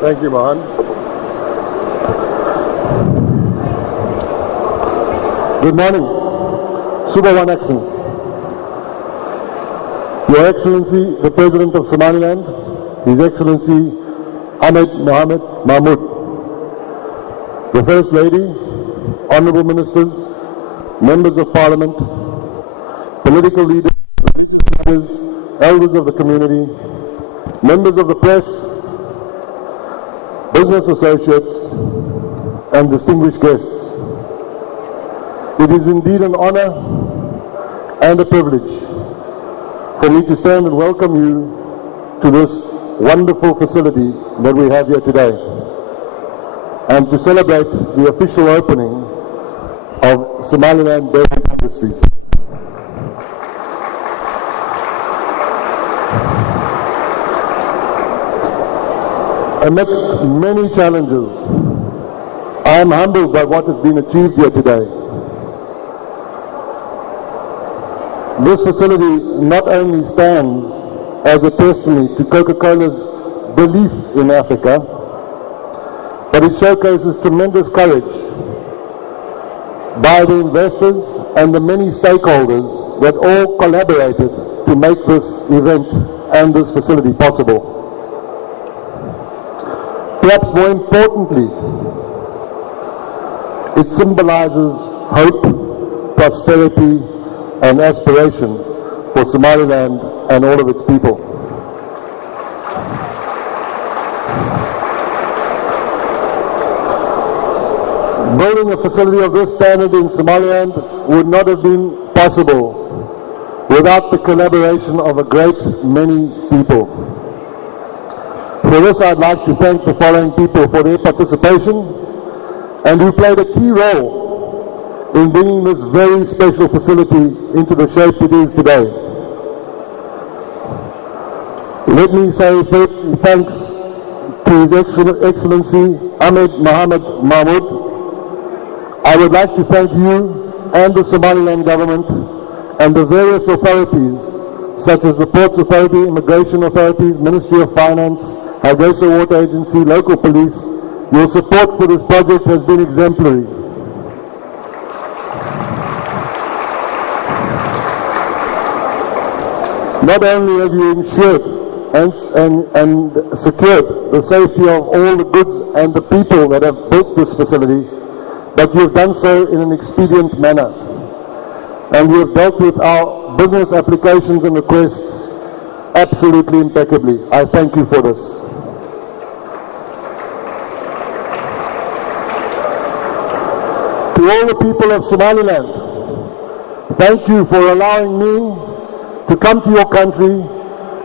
Thank you, Mohan. Good morning. Super One Action. Your Excellency, the President of Somaliland, His Excellency Ahmed Mohamed Mahmoud, the First Lady, Honourable Ministers, Members of Parliament, political leaders, elders of the community, members of the press, business associates, and distinguished guests. It is indeed an honor and a privilege for me to stand and welcome you to this wonderful facility that we have here today, and to celebrate the official opening of Somaliland Beverage Industries. Amidst many challenges, I am humbled by what has been achieved here today. This facility not only stands as a testimony to Coca-Cola's belief in Africa, but it showcases tremendous courage by the investors and the many stakeholders that all collaborated to make this event and this facility possible. Perhaps more importantly, it symbolizes hope, prosperity, and aspiration for Somaliland and all of its people. Building a facility of this standard in Somaliland would not have been possible without the collaboration of a great many people. For this, I'd like to thank the following people for their participation and who played a key role in bringing this very special facility into the shape it is today. Let me say thanks to His Excellency Ahmed Mohamed Mahmoud. I would like to thank you and the Somaliland government and the various authorities such as the Ports Authority, Immigration Authorities, Ministry of Finance, Hargeisa Water Agency, local police. Your support for this project has been exemplary. Not only have you ensured and secured the safety of all the goods and the people that have built this facility, but you have done so in an expedient manner. And you have dealt with our business applications and requests absolutely impeccably. I thank you for this. To all the people of Somaliland, thank you for allowing me to come to your country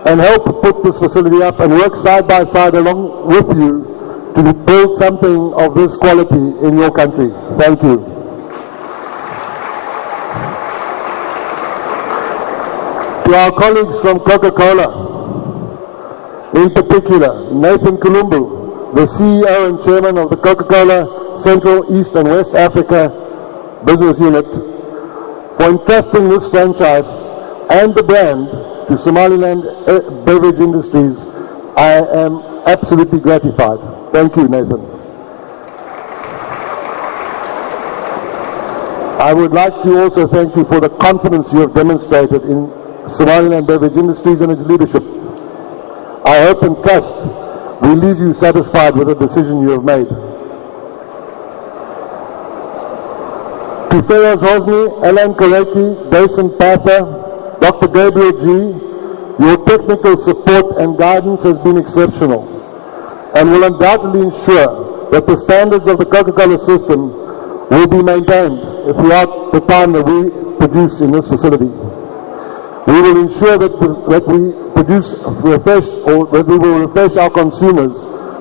and help put this facility up and work side by side along with you to build something of this quality in your country. Thank you. To our colleagues from Coca-Cola, in particular, Nathan Kulumbu, the CEO and Chairman of the Coca-Cola Central, East and West Africa Business Unit, for entrusting this franchise and the brand to Somaliland Beverage Industries. I am absolutely gratified. Thank you, Nathan. I would like to also thank you for the confidence you have demonstrated in Somaliland Beverage Industries and its leadership. I hope and trust we leave you satisfied with the decision you have made. To Feroz Hosni, Alan Kareki, Dason Patha, Dr. Gabriel G., your technical support and guidance has been exceptional and will undoubtedly ensure that the standards of the Coca-Cola system will be maintained throughout the time that we produce in this facility. We will ensure that we will refresh our consumers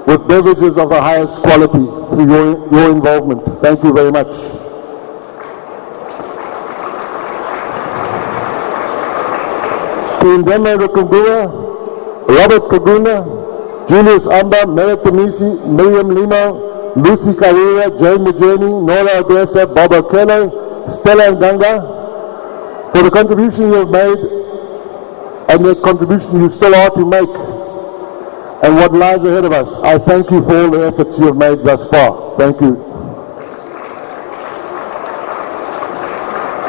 with beverages of the highest quality through your involvement. Thank you very much. To Ndema Rukungua, Robert Kaguna, Julius Amba, Mary Tamisi, Miriam Lima, Lucy Carrera, Jane Mujeni, Nora Odessa, Bob O'Kelly, Stella Nganga, for the contribution you have made and the contribution you still are to make and what lies ahead of us. I thank you for all the efforts you have made thus far. Thank you.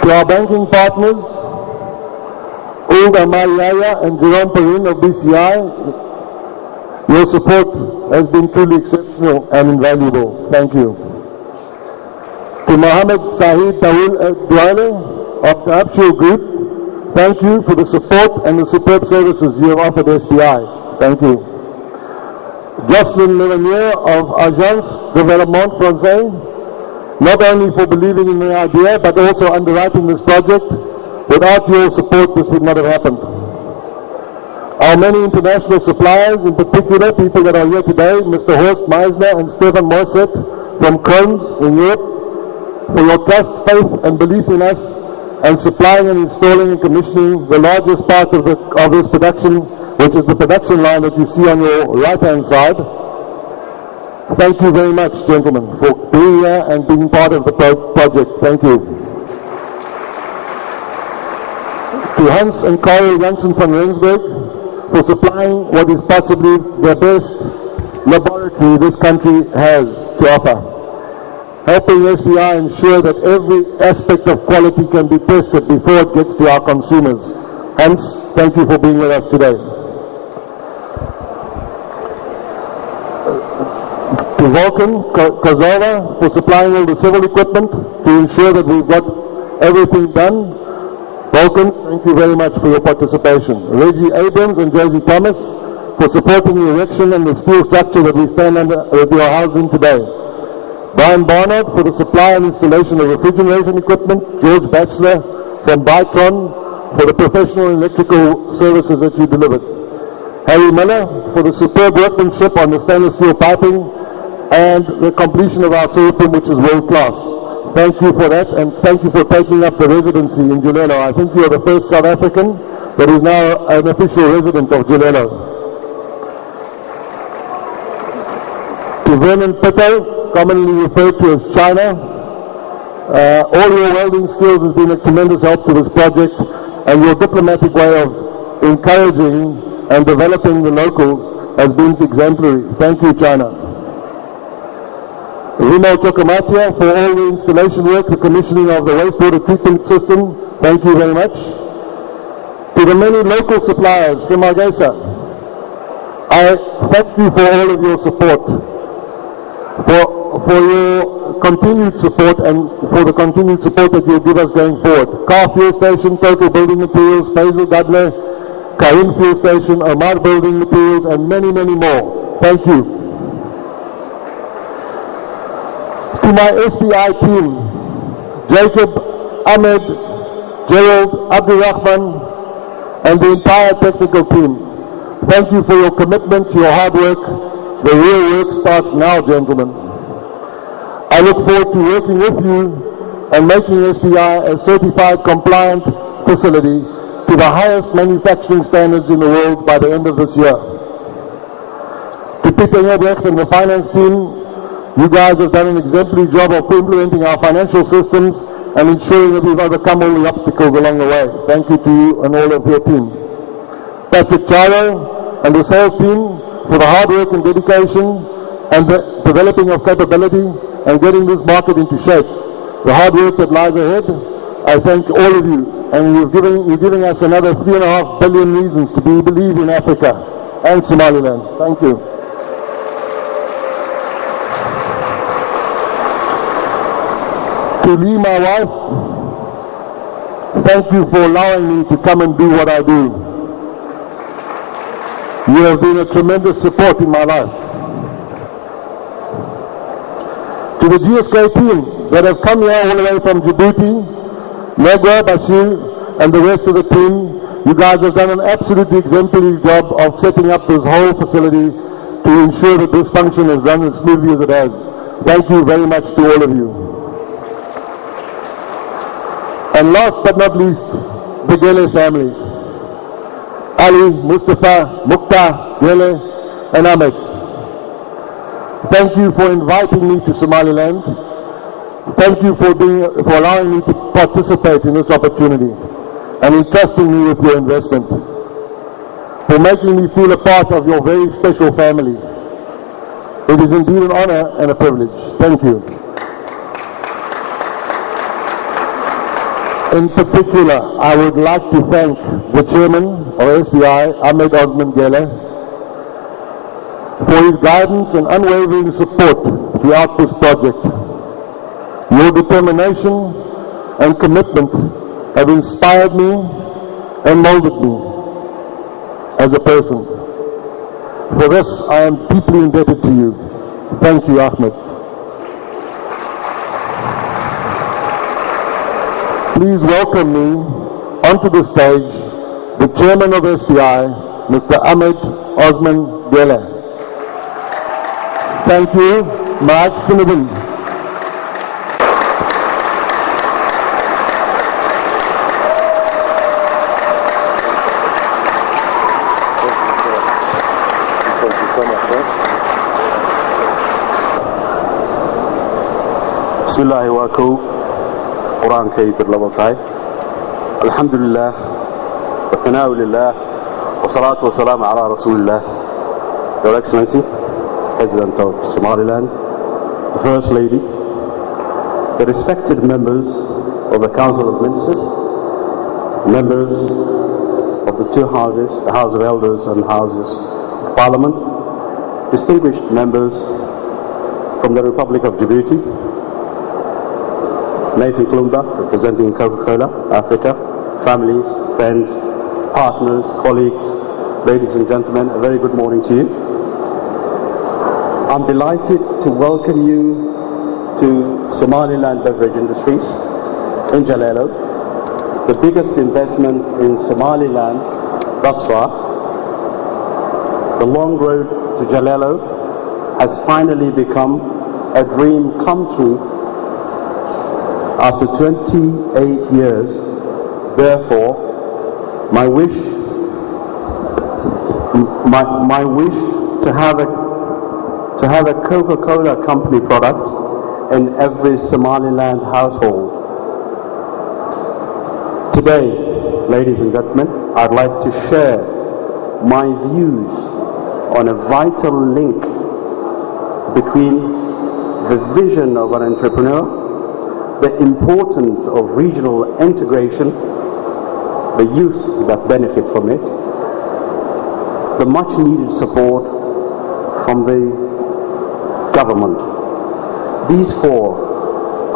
To our banking partners, Ulga Mariaya and Jerome Perrin of BCI, your support has been truly exceptional and invaluable. Thank you. To Mohammed Sahid Douale of the Upshur Group, thank you for the support and the superb services you have offered SBI. Thank you. Jocelyn Levanier of Agence Développement Français, not only for believing in the idea, but also underwriting this project. Without your support, this would not have happened. Our many international suppliers, in particular, people that are here today, Mr. Horst Meisner and Stefan Morset from Krones in Europe, for your trust, faith, and belief in us, and supplying and installing and commissioning the largest part of this production, which is the production line that you see on your right-hand side. Thank you very much, gentlemen, for being here and being part of the project. Thank you. To Hans and Karel Janssen van Rensburg, for supplying what is possibly the best laboratory this country has to offer, helping SBI ensure that every aspect of quality can be tested before it gets to our consumers. Hans, thank you for being with us today. To Vulcan Kozova for supplying all the civil equipment to ensure that we've got everything done. Vulcan, thank you very much for your participation. Reggie Abrams and Josie Thomas for supporting the erection and the steel structure that we stand under, that we are housed in today. Brian Barnard for the supply and installation of refrigeration equipment. George Batchelor from Bytron for the professional electrical services that you delivered. Harry Miller for the superb workmanship on the stainless steel piping and the completion of our system, which is world class. Thank you for that, and thank you for taking up the residency in Julelo. I think you are the first South African that is now an official resident of Julelo. To Vernon Peto, commonly referred to as China, all your welding skills has been a tremendous help to this project, and your diplomatic way of encouraging and developing the locals has been exemplary. Thank you, China. Rimo Tokomatia for all the installation work, the commissioning of the wastewater treatment system. Thank you very much. To the many local suppliers from Hargeisa, I thank you for all of your support, for your continued support and for the continued support that you'll give us going forward. Car Fuel Station, Total Building Materials, Faisal Dudley, Karim Fuel Station, Omar Building Materials, and many, many more. Thank you. To my SBI team, Jacob, Ahmed, Gerald, Abdurrahman, and the entire technical team, thank you for your commitment, your hard work. The real work starts now, gentlemen. I look forward to working with you and making SBI a certified compliant facility to the highest manufacturing standards in the world by the end of this year. To Peter Hebrecht and the finance team, you guys have done an exemplary job of implementing our financial systems and ensuring that we've overcome all the obstacles along the way. Thank you to you and all of your team. Patrick Charo and the sales team for the hard work and dedication and the developing of capability and getting this market into shape. The hard work that lies ahead, I thank all of you, and you're giving us another 3.5 billion reasons to believe in Africa and Somaliland. Thank you. To Lee, my wife, thank you for allowing me to come and do what I do. You have been a tremendous support in my life. To the GSK team that have come here all the way from Djibouti, Negwa, Bashir, and the rest of the team, you guys have done an absolutely exemplary job of setting up this whole facility to ensure that this function is run as smoothly as it has. Thank you very much to all of you. And last but not least, the Gele family. Ali, Mustafa, Mukta, Gele, and Ahmed. Thank you for inviting me to Somaliland. Thank you for allowing me to participate in this opportunity and entrusting me with your investment. for making me feel a part of your very special family. It is indeed an honor and a privilege. Thank you. In particular, I would like to thank the chairman of SDI, Ahmed Osman Gele, for his guidance and unwavering support throughout this project. Your determination and commitment have inspired me and molded me as a person. For this, I am deeply indebted to you. Thank you, Ahmed. Please welcome me onto the stage, the chairman of SDI, Mr. Ahmed Osman Gele. Thank you, Mark Sinabin. Bismillahi wa kow Qur'aankay birlabatahay alxamdulilah wathanaaءu lilah wasalaatu wasalaamu calaa rasuulillah. Your Excellency, President of Somaliland, the First Lady, the respected members of the Council of Ministers, members of the two houses, the House of Elders and Houses of Parliament, distinguished members from the Republic of Djibouti, Nathan Klumba, representing Coca-Cola Africa, families, friends, partners, colleagues, ladies and gentlemen, a very good morning to you. I'm delighted to welcome you to Somaliland Beverage Industries in Jalelo, the biggest investment in Somaliland thus far. The long road to Jalelo has finally become a dream come true after 28 years. Therefore, my wish to have a Coca-Cola company product in every Somaliland household. Today, ladies and gentlemen, I'd like to share my views on a vital link between the vision of an entrepreneur, the importance of regional integration, the youth that benefit from it, the much needed support from the government. These four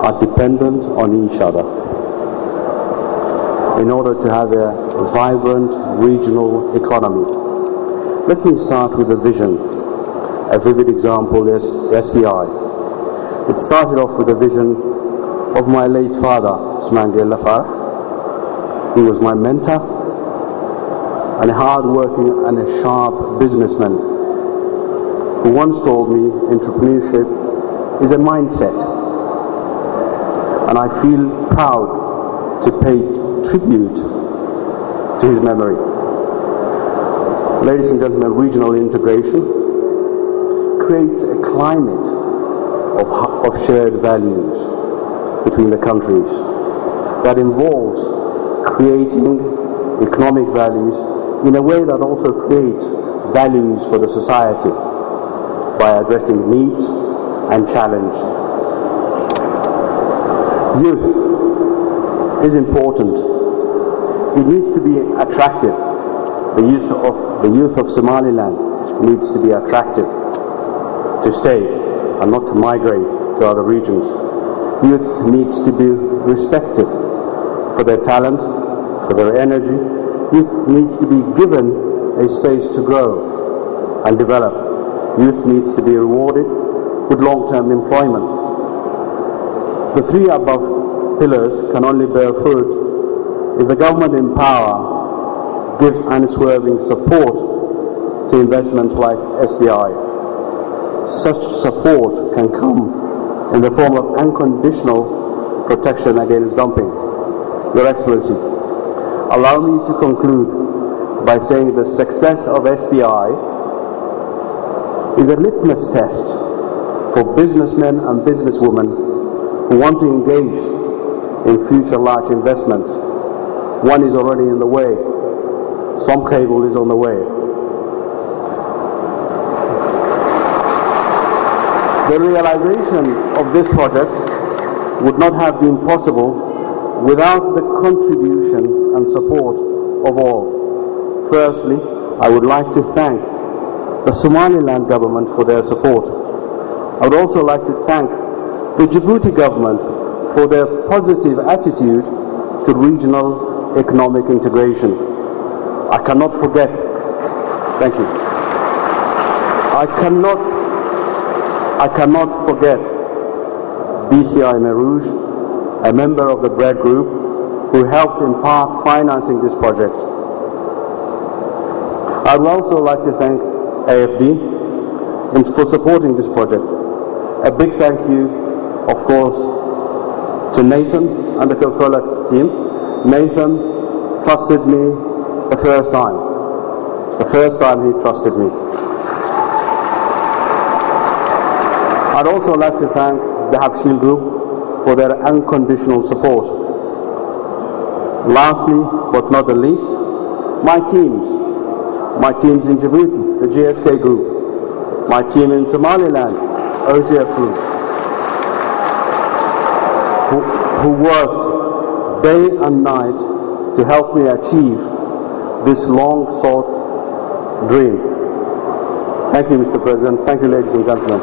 are dependent on each other in order to have a vibrant regional economy. Let me start with the vision. A vivid example is SBI. It started off with a vision of my late father, Usman Lafar. He was my mentor and a hard-working and a sharp businessman who once told me entrepreneurship is a mindset, and I feel proud to pay tribute to his memory. Ladies and gentlemen, regional integration creates a climate of shared values between the countries that involves creating economic values in a way that also creates values for the society by addressing needs and challenges. Youth is important. It needs to be attractive. The youth of Somaliland needs to be attractive to stay and not to migrate to other regions. Youth needs to be respected for their talent, for their energy. Youth needs to be given a space to grow and develop. Youth needs to be rewarded with long-term employment. The three above pillars can only bear fruit if the government in power gives unswerving support to investments like SDI. Such support can come in the form of unconditional protection against dumping. Your Excellency, allow me to conclude by saying the success of SDI is a litmus test for businessmen and businesswomen who want to engage in future large investments. One is already in the way. Some cable is on the way. The realization of this project would not have been possible without the contribution and support of all. Firstly, I would like to thank the Somaliland government for their support. I would also like to thank the Djibouti government for their positive attitude to regional economic integration. I cannot forget, thank you. I cannot forget BCI Merouge, a member of the BREAD group, who helped in part financing this project. I would also like to thank AFD for supporting this project. A big thank you, of course, to Nathan and the Cacola team. Nathan trusted me the first time. The first time he trusted me. I'd also like to thank the Habshil Group for their unconditional support. Lastly, but not the least, my teams in Djibouti, the GSK Group, my team in Somaliland, OGF Group, who worked day and night to help me achieve this long-sought dream. Thank you, Mr. President. Thank you, ladies and gentlemen.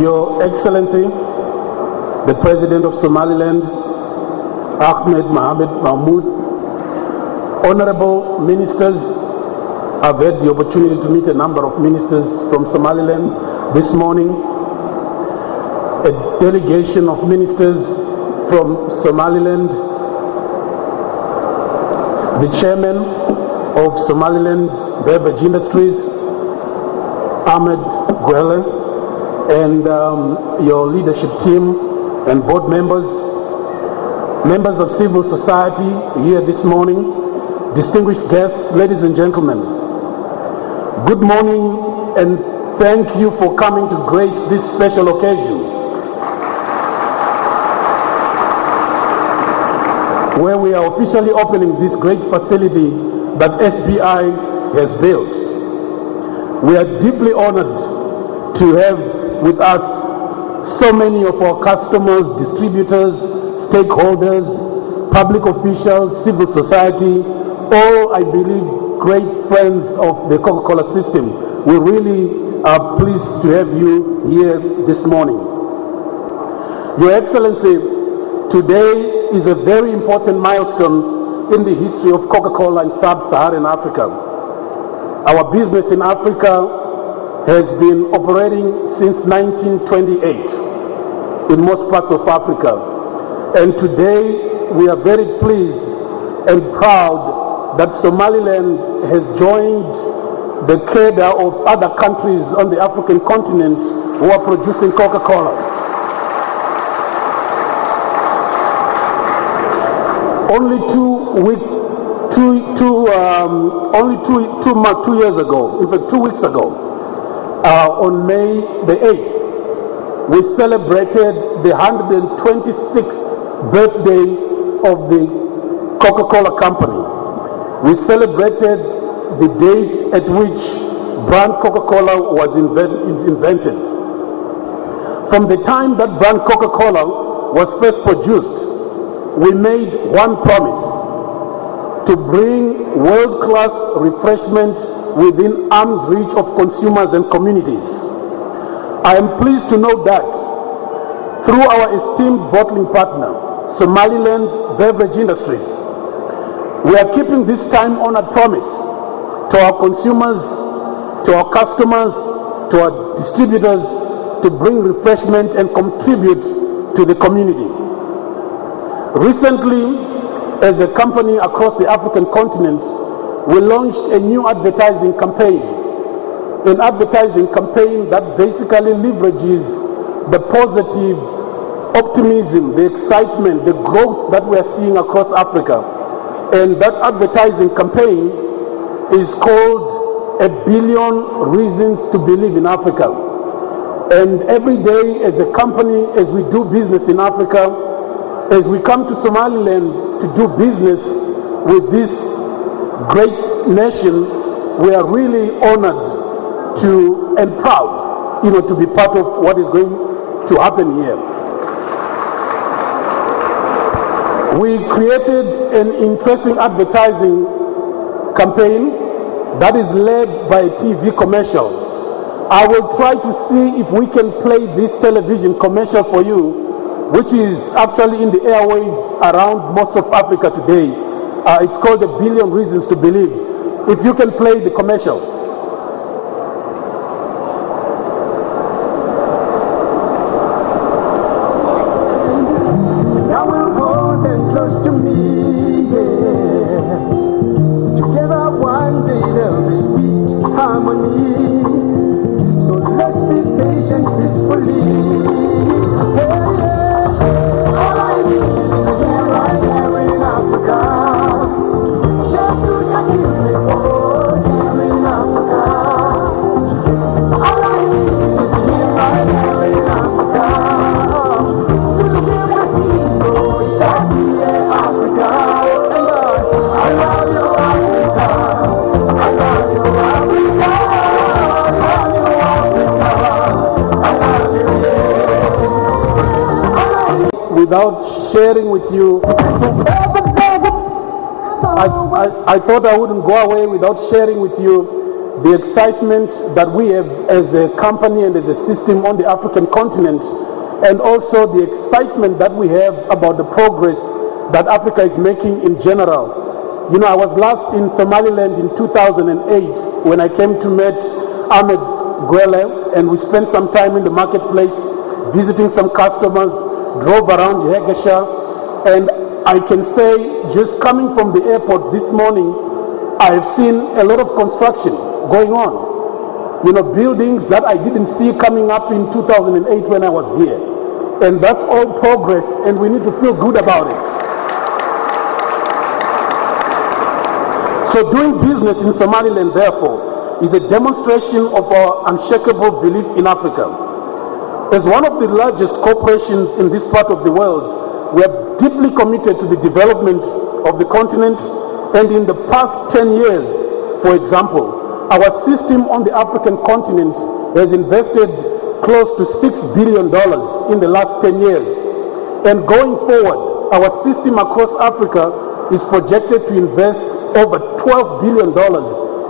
Your Excellency, the President of Somaliland, Ahmed Mohamed Mahmoud, Honorable Ministers, I've had the opportunity to meet a number of ministers from Somaliland this morning, a delegation of ministers from Somaliland, the Chairman of Somaliland Beverage Industries, Ahmed Gwele, and your leadership team and board members, members of civil society here this morning, distinguished guests, ladies and gentlemen. Good morning and thank you for coming to grace this special occasion, where we are officially opening this great facility that SBI has built. We are deeply honored to have with us so many of our customers, distributors, stakeholders, public officials, civil society, all, I believe, great friends of the Coca-Cola system. We really are pleased to have you here this morning. Your Excellency, today is a very important milestone in the history of Coca-Cola in sub-Saharan Africa. Our business in Africa has been operating since 1928 in most parts of Africa. And today we are very pleased and proud that Somaliland has joined the cadre of other countries on the African continent who are producing Coca-Cola. Only 2 years ago, in fact 2 weeks ago, on May the 8th, we celebrated the 126th birthday of the Coca-Cola Company. We celebrated the date at which brand Coca-Cola was invented. From the time that brand Coca-Cola was first produced, we made one promise: to bring world-class refreshment within arm's reach of consumers and communities. I am pleased to note that through our esteemed bottling partner, Somaliland Beverage Industries, we are keeping this time-honored promise to our consumers, to our customers, to our distributors, to bring refreshment and contribute to the community. Recently, as a company across the African continent, we launched a new advertising campaign. An advertising campaign that basically leverages the positive optimism, the excitement, the growth that we are seeing across Africa. And that advertising campaign is called 1 Billion Reasons to Believe in Africa. And every day as a company, as we do business in Africa, as we come to Somaliland to do business with this great nation, we are really honored to and proud, to be part of what is going to happen here. We created an interesting advertising campaign that is led by a TV commercial. I will try to see if we can play this television commercial for you, which is actually in the airwaves around most of Africa today. It's called A Billion Reasons to Believe. If you can play the commercial. Without sharing with you, I thought I wouldn't go away without sharing with you the excitement that we have as a company and as a system on the African continent, and also the excitement that we have about the progress that Africa is making in general. I was last in Somaliland in 2008 when I came to meet Ahmed Gwele, and we spent some time in the marketplace visiting some customers, drove around Hegesha, and I can say, just coming from the airport this morning, I have seen a lot of construction going on. Buildings that I didn't see coming up in 2008 when I was here. And that's all progress, and we need to feel good about it. So doing business in Somaliland, therefore, is a demonstration of our unshakable belief in Africa. As one of the largest corporations in this part of the world, we are deeply committed to the development of the continent, and in the past 10 years, for example, our system on the African continent has invested close to $6 billion in the last 10 years. And going forward, our system across Africa is projected to invest over $12 billion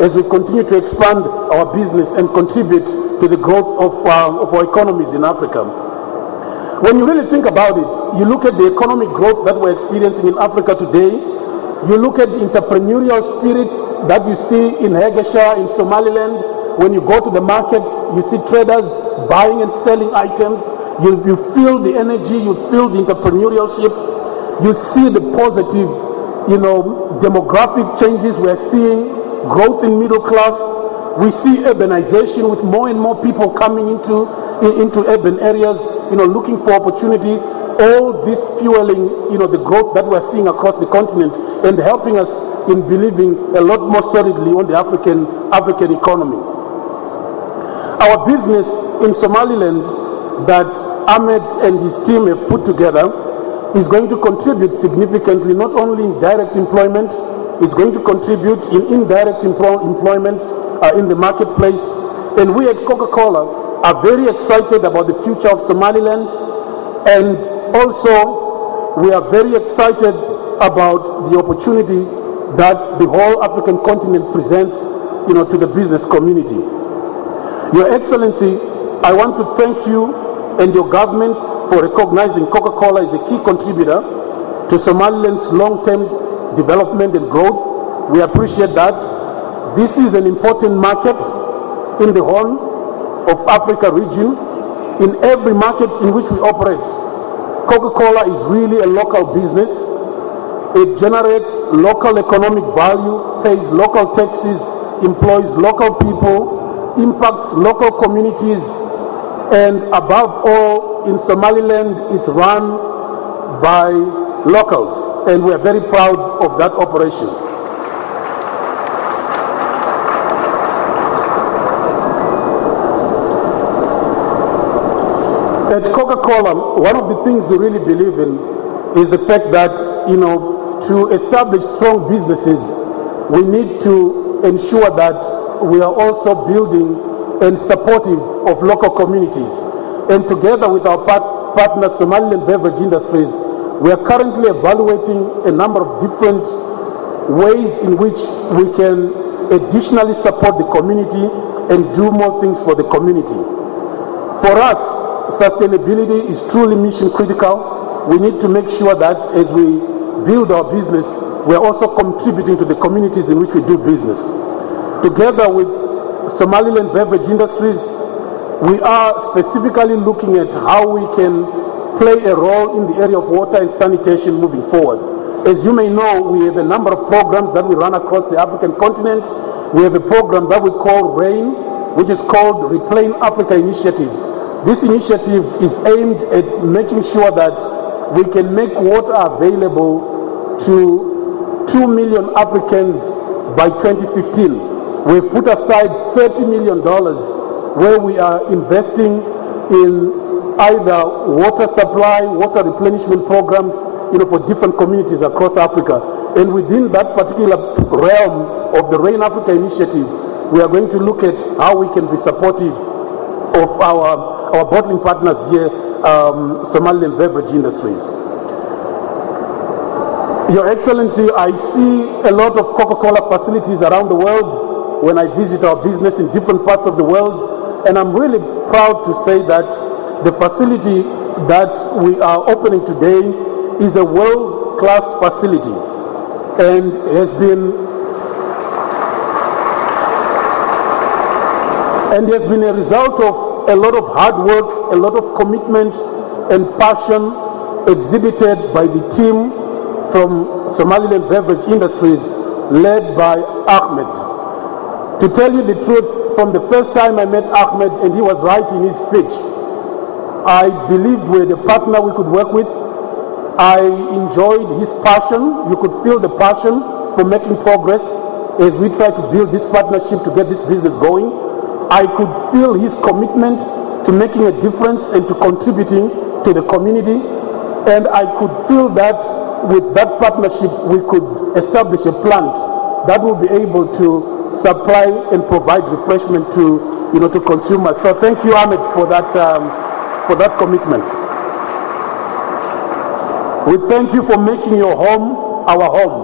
as we continue to expand our business and contribute to the growth of our economies in Africa. When you really think about it, you look at the economic growth that we're experiencing in Africa today, you look at the entrepreneurial spirit that you see in Hegesha, in Somaliland. When you go to the market, you see traders buying and selling items. You feel the energy, you feel the entrepreneurship, you see the positive, demographic changes we're seeing, growth in middle class. We see urbanization with more and more people coming into urban areas, looking for opportunity. All this fueling, the growth that we're seeing across the continent and helping us in believing a lot more solidly on the African economy. Our business in Somaliland that Ahmed and his team have put together is going to contribute significantly, not only in direct employment, it's going to contribute in indirect employment in the marketplace. And we at Coca-Cola are very excited about the future of Somaliland, and also we are very excited about the opportunity that the whole African continent presents, to the business community. Your Excellency, I want to thank you and your government for recognizing Coca-Cola as a key contributor to Somaliland's long-term development and growth. We appreciate that. This is an important market in the Horn of Africa region. In every market in which we operate, Coca-Cola is really a local business. It generates local economic value, pays local taxes, employs local people, impacts local communities, and above all, in Somaliland, it's run by locals, and we're very proud of that operation. At Coca-Cola, one of the things we really believe in is the fact that, to establish strong businesses, we need to ensure that we are also building and supportive of local communities. And together with our partner, Somaliland Beverage Industries, we are currently evaluating a number of different ways in which we can additionally support the community and do more things for the community. For us, sustainability is truly mission critical. We need to make sure that as we build our business, we are also contributing to the communities in which we do business. Together with Somaliland Beverage Industries, we are specifically looking at how we can play a role in the area of water and sanitation moving forward. As you may know, we have a number of programs that we run across the African continent. We have a program that we call RAIN, which is called Replaying Africa Initiative. This initiative is aimed at making sure that we can make water available to 2 million Africans by 2015. We've put aside $30 million where we are investing in either water supply, water replenishment programs, for different communities across Africa. And within that particular realm of the RAIN Africa Initiative, we are going to look at how we can be supportive of our bottling partners here, Somaliland Beverage Industries. Your Excellency, I see a lot of Coca-Cola facilities around the world when I visit our business in different parts of the world, and I'm really proud to say that the facility that we are opening today is a world-class facility and has been a result of a lot of hard work, a lot of commitment and passion exhibited by the team from Somaliland Beverage Industries led by Ahmed. To tell you the truth, from the first time I met Ahmed and he was right in his speech, I believed we had a partner we could work with. I enjoyed his passion. You could feel the passion for making progress as we try to build this partnership to get this business going. I could feel his commitment to making a difference and to contributing to the community. And I could feel that with that partnership we could establish a plant that will be able to supply and provide refreshment to consumers. So thank you, Ahmed, for that commitment. We thank you for making your home our home,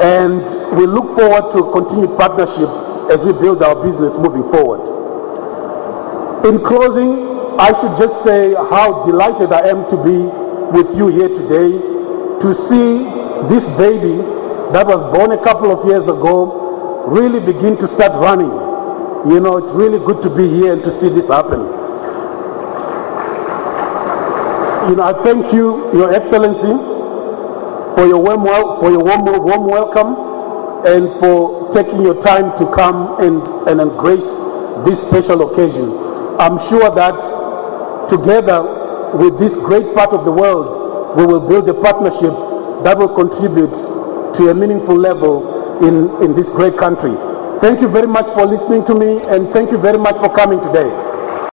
and we look forward to continued partnership as we build our business moving forward. In closing, I should just say how delighted I am to be with you here today, to see this baby that was born a couple of years ago really begin to start running. It's really good to be here and to see this happen. I thank you, Your Excellency, for your warm welcome and for taking your time to come and embrace this special occasion. I'm sure that together with this great part of the world, we will build a partnership that will contribute to a meaningful level in this great country. Thank you very much for listening to me, and thank you very much for coming today.